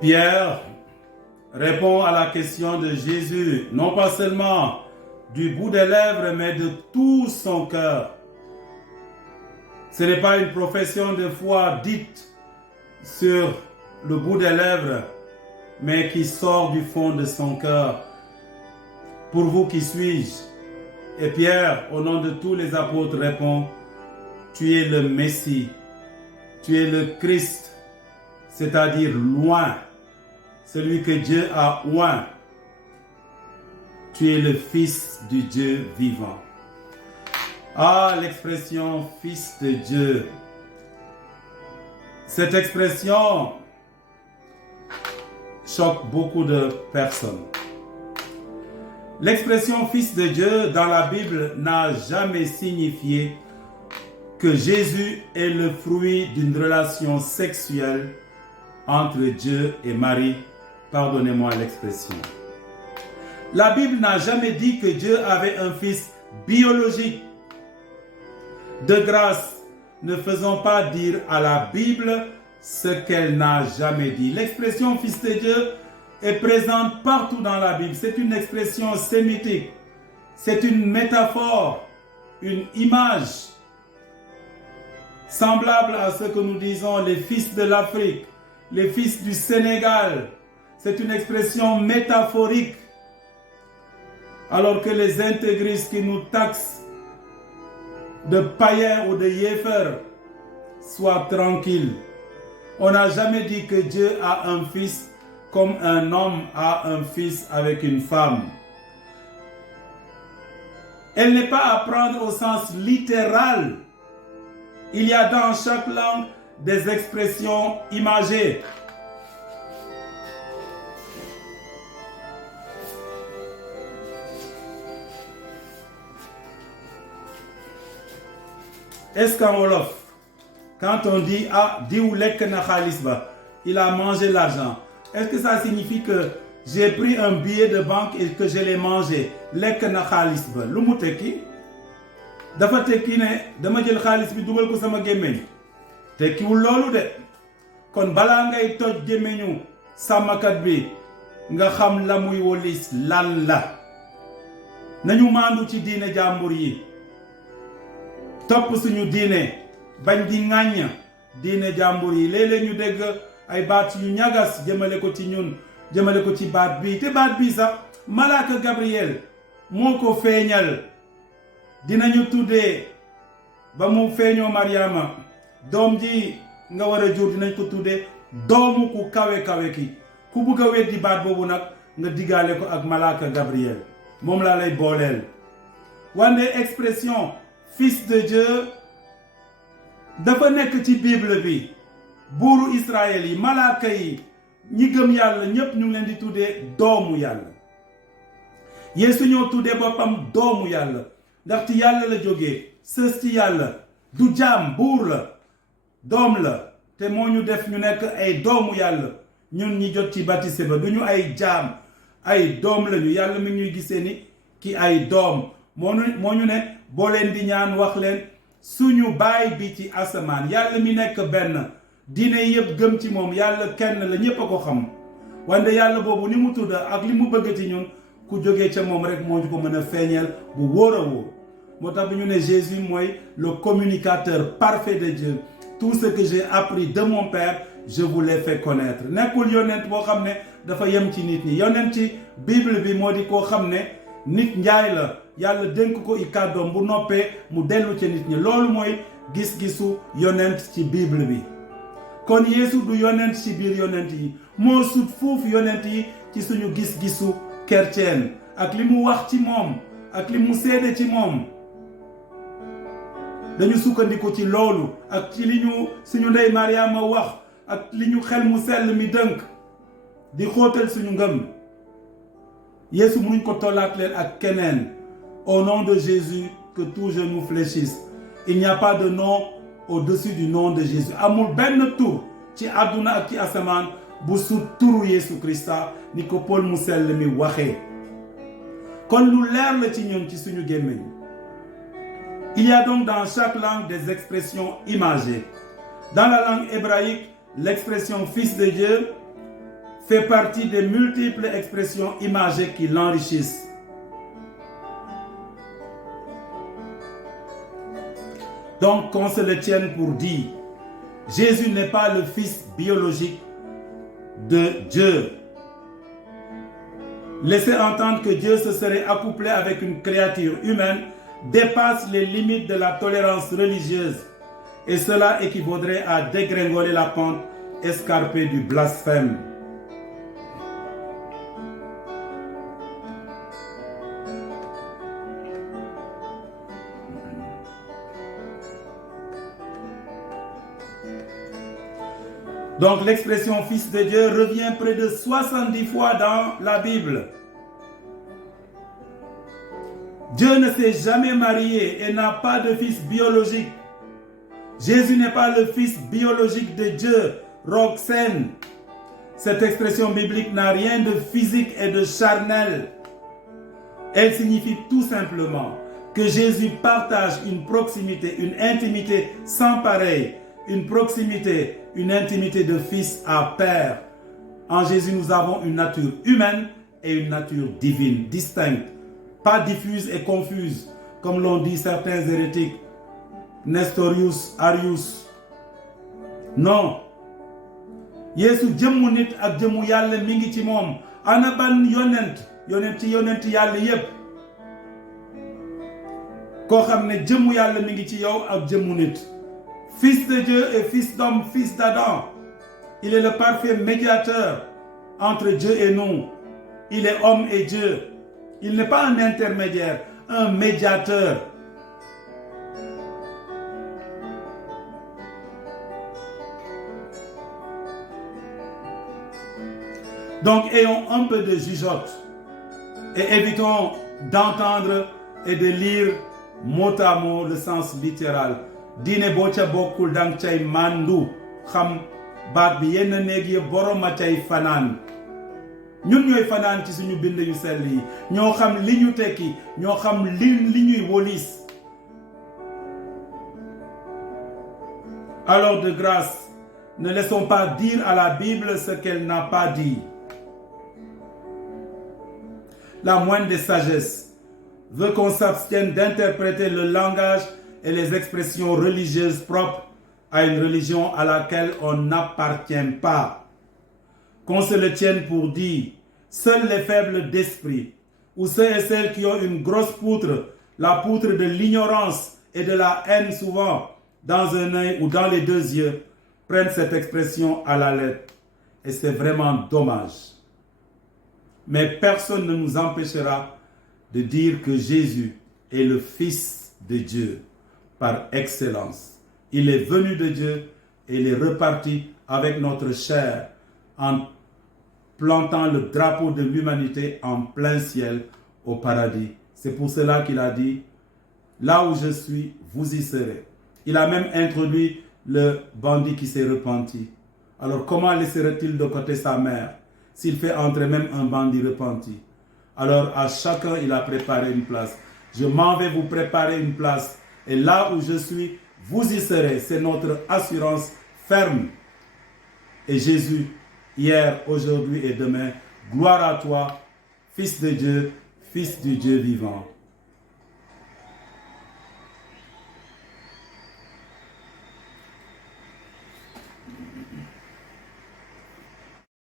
Pierre répond à la question de Jésus, non pas seulement du bout des lèvres, mais de tout son cœur. Ce n'est pas une profession de foi dite sur le bout des lèvres, mais qui sort du fond de son cœur. Pour vous, qui suis-je? Et Pierre, au nom de tous les apôtres, répond, tu es le Messie, tu es le Christ, c'est-à-dire loin, celui que Dieu a oint. Tu es le Fils du Dieu vivant. Ah, l'expression Fils de Dieu. Cette expression choque beaucoup de personnes. L'expression Fils de Dieu dans la Bible n'a jamais signifié que Jésus est le fruit d'une relation sexuelle entre Dieu et Marie. Pardonnez-moi l'expression. La Bible n'a jamais dit que Dieu avait un fils biologique. De grâce, ne faisons pas dire à la Bible ce qu'elle n'a jamais dit. L'expression Fils de Dieu est présente partout dans la Bible. C'est une expression sémitique. C'est une métaphore, une image semblable à ce que nous disons les fils de l'Afrique, les fils du Sénégal. C'est une expression métaphorique. Alors que les intégristes qui nous taxent de païens ou de yéfers soient tranquilles. On n'a jamais dit que Dieu a un fils comme un homme a un fils avec une femme. Elle n'est pas à prendre au sens littéral. Il y a dans chaque langue des expressions imagées. Est-ce qu'en Wolof, quand on dit « Ah, diou lek na khalis ba », il a mangé l'argent, est-ce que ça signifie que j'ai pris un billet de banque et que je l'ai mangé? Lek na khalis ba, lu mu tekki? Dafa tekki ne dama jël xaalis bi dugal ko sama gémmiñ. Tekkiwul loolu de. Kon balaa ngay toj gémmiñu sàmmkat bi nga xam la muy wolis lan la. Nañu maandu ci diine jàmbur yi. Topp suñu diine bañ di ŋàññ diine jàmbur yi léeg-léeg ñu dégg ay baat yu ñagas jëmale ko ci ñun jëmale ko ci baat bi te baat bi sax malaaka Gabriel moo ko feeñal. Dinañu tuddee ba mu feeñoo Mariama doom ji nga war a jur dinañ ko tuddee doomu ku kawe kawe ki ku bugg a weddi baat boobu nag nga diggaale ko ak malaaka Gabriel moom laa lay booleel. Wante expression Fils de Dieu dafa nekk ci Bible bi buuru Israël yi malaaka yi ñi gëm yàlla ñépp ñu ngi leen di tuddee doomu yàlla. Yeesu ñoo tuddee boppam doomu yàlla ndax ci yàlla la jógee sës ci yàlla du jaam buur la doom la te moo ñu def ñu nekk ay doomu yàlla ñun ñi jot ci baptême ba du ñu ay jaam ay doom lañu yàlla mi ñuy gisee ni ki ay doom moo ñu ne boo leen di ñaan wax leen suñu baay bi ci asamaan yàlla mi nekk benn diine yëpp gëm ci moom yàlla kenn la ñépp a ko xam wante yàlla boobu ni mu tudd ak li mu bëgg ci ñun ku jógee ca moom rek moo ñu ko mën a feeñal bu wóor a wóor moo tax bi ñu ne Jésus mooy le communicateur parfait de Dieu. Tout ce que j'ai appris de mon père je vous l'ai fait connaître. Nekkul yonent boo xam ne dafa yem ci nit ñi yonent ci Bible bi moo di koo xam ne nit njaay la yàlla dénk ko i kàddoom bu noppee mu dellu ci nit ñi loolu mooy gis-gisu yonent ci Bible bi. kon Yeesu du yonent ci biir yonent yi moo sut foofu yonent yi ci suñu gis-gisu chrétien ak li mu wax ci moom ak li mu seede ci moom. dañu sukkandiku ci loolu ak ci li ñu suñu ndey Mariama wax ak li ñu xel mu sell mi dënk di xóotal suñu ngëm. Yeesu mënuñ ko tollaat leen ak keneen. Au nom de Jésus que tout genou fléchisse. Il n'y a pas de nom au-dessus du nom de Jésus. Amul benn tur ci àdduna ak ci asamaan bu sut turu Yesu Krista ni ko Paul mu sell mi waxee kon lu leer la ci ñun ci suñu gémmiñ. Il y a donc dans chaque langue des expressions imagées. Dans la langue hébraïque, l'expression Fils de Dieu fait partie des multiples expressions imagées qui l'enrichissent. Donc, qu'on se le tienne pour dire, Jésus n'est pas le fils biologique de Dieu. Laisser entendre que Dieu se serait accouplé avec une créature humaine dépasse les limites de la tolérance religieuse et cela équivaudrait à dégringoler la pente escarpée du blasphème. Donc l'expression Fils de Dieu revient près de 70 fois dans la Bible. Dieu ne s'est jamais marié et n'a pas de fils biologique. Jésus n'est pas le fils biologique de Dieu, Roxane. Cette expression biblique n'a rien de physique et de charnel. Elle signifie tout simplement que Jésus partage une proximité, une intimité sans pareil, une proximité, une intimité de fils à père. En Jésus, nous avons une nature humaine et une nature divine, distincte, pas diffuse et confuse, comme l'ont dit certains hérétiques, Nestorius, Arius. Non. Yesu jëmmu nit ak jëmmu Yàlla mi ngi ci moom. Ana ban yonent Yàlla yépp koo xam ne jëmmu Yàlla mi ngi ci yow ak jëmmu nit. Fils de Dieu et fils d'homme, fils d'Adam. Il est le parfait médiateur entre Dieu et nous. Il est homme et Dieu. Il n'est pas un intermédiaire, un médiateur. Donc ayons un peu de jugeote et évitons d'entendre et de lire mot à mot le sens littéral. Diine boo ca bokkul dang cay mandu xam baat bi yenn néeg yi borom a cay fanaan. Ñun ñooy fanaan ci suñu bind yu sell yi ñoo xam li ñu tekki ñoo xam li ñuy wolis. Alors de grâce, ne laissons pas dire à la Bible ce qu'elle n'a pas dit. La moindre des sagesses veut qu'on s'abstienne d'interpréter le langage et les expressions religieuses propres à une religion à laquelle on n'appartient pas. Qu'on se le tienne pour dire, seuls les faibles d'esprit, ou ceux et celles qui ont une grosse poutre, la poutre de l'ignorance et de la haine souvent, dans un œil ou dans les deux yeux, prennent cette expression à la lettre. Et c'est vraiment dommage. Mais personne ne nous empêchera de dire que Jésus est le Fils de Dieu par excellence. Il est venu de Dieu et il est reparti avec notre chair en plantant le drapeau de l'humanité en plein ciel au paradis. C'est pour cela qu'il a dit, là où je suis, vous y serez. Il a même introduit le bandit qui s'est repenti. Alors comment laisserait-il de côté sa mère s'il fait entrer même un bandit repenti? Alors à chacun il a préparé une place. Je m'en vais vous préparer une place. Et là où je suis, vous y serez. C'est notre assurance ferme. Et Jésus, hier, aujourd'hui et demain, gloire à toi, Fils de Dieu, Fils du Dieu vivant.